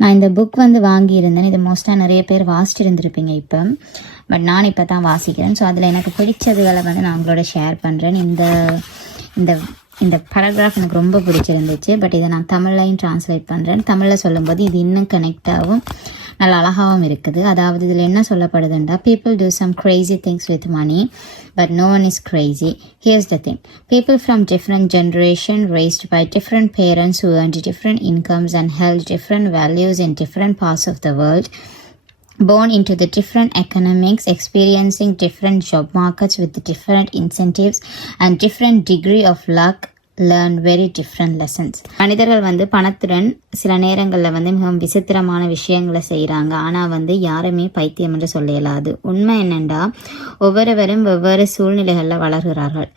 நான் இந்த புக் வாங்கியிருந்தேன். இது மோஸ்ட்டாக நிறைய பேர் வாசிட்டு இருந்திருப்பீங்க இப்போ. பட் நான் இப்போ தான் வாசிக்கிறேன். ஸோ அதில் எனக்கு பிடிச்சதுகளை நான் உங்களோட ஷேர் பண்ணுறேன். இந்த இந்த இந்த பேராகிராஃப் எனக்கு ரொம்ப பிடிச்சிருந்துச்சு. பட் இதை நான் தமிழ்லையும் ட்ரான்ஸ்லேட் பண்ணுறேன். தமிழில் சொல்லும்போது இது இன்னும் கனெக்டாகவும் நல்ல அழகாகவும் இருக்குது. அதாவது இதில் என்ன சொல்லப்படுதுண்டா, people do some crazy things with money but no one is crazy. Here's the thing, people from different generation raised by different parents who earned different incomes and held different values in different parts of the world, born into the different economics, experiencing different job markets with different incentives and different degree of luck, learn very different lessons. மனிதர்கள் பணத்துடன் சில நேரங்களில் மிகவும் விசித்திரமான விஷயங்களை செய்கிறாங்க. ஆனால் யாருமே பைத்தியம் என்று சொல்ல இயலாது. உண்மை என்னென்றா, ஒவ்வொருவரும் வெவ்வேறு சூழ்நிலைகளில் வளர்கிறார்கள்.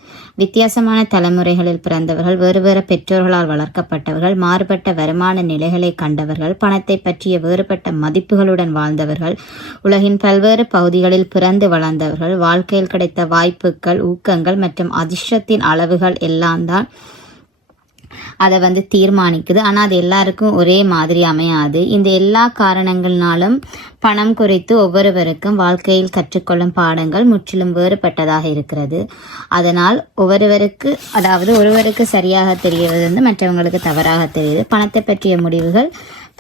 வித்தியாசமான தலைமுறைகளில் பிறந்தவர்கள், வேறு வேறு பெற்றோர்களால் வளர்க்கப்பட்டவர்கள், மாறுபட்ட வருமான நிலைகளை கண்டவர்கள், பணத்தை பற்றிய வேறுபட்ட மதிப்புகளுடன் வாழ்ந்தவர்கள், உலகின் பல்வேறு பகுதிகளில் பிறந்து வளர்ந்தவர்கள், வாழ்க்கையில் கிடைத்த வாய்ப்புகள், ஊக்கங்கள் மற்றும் அதிர்ஷ்டத்தின் அளவுகள் எல்லாம் தான் அதை தீர்மானிக்குது. ஆனால் அது எல்லாருக்கும் ஒரே மாதிரி அமையாது. இந்த எல்லா காரணங்கள்னாலும் பணம் குறித்து ஒவ்வொருவருக்கும் வாழ்க்கையில் கற்றுக்கொள்ளும் பாடங்கள் முற்றிலும் வேறுபட்டதாக இருக்கிறது. அதனால் ஒருவருக்கு சரியாக தெரிகிறது, மற்றவங்களுக்கு தவறாக தெரியுது. பணத்தை பற்றிய முடிவுகள்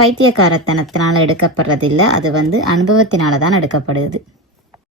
பைத்தியக்காரத்தனத்தினால் எடுக்கப்படுறதில்லை, அது அனுபவத்தினால தான் எடுக்கப்படுது.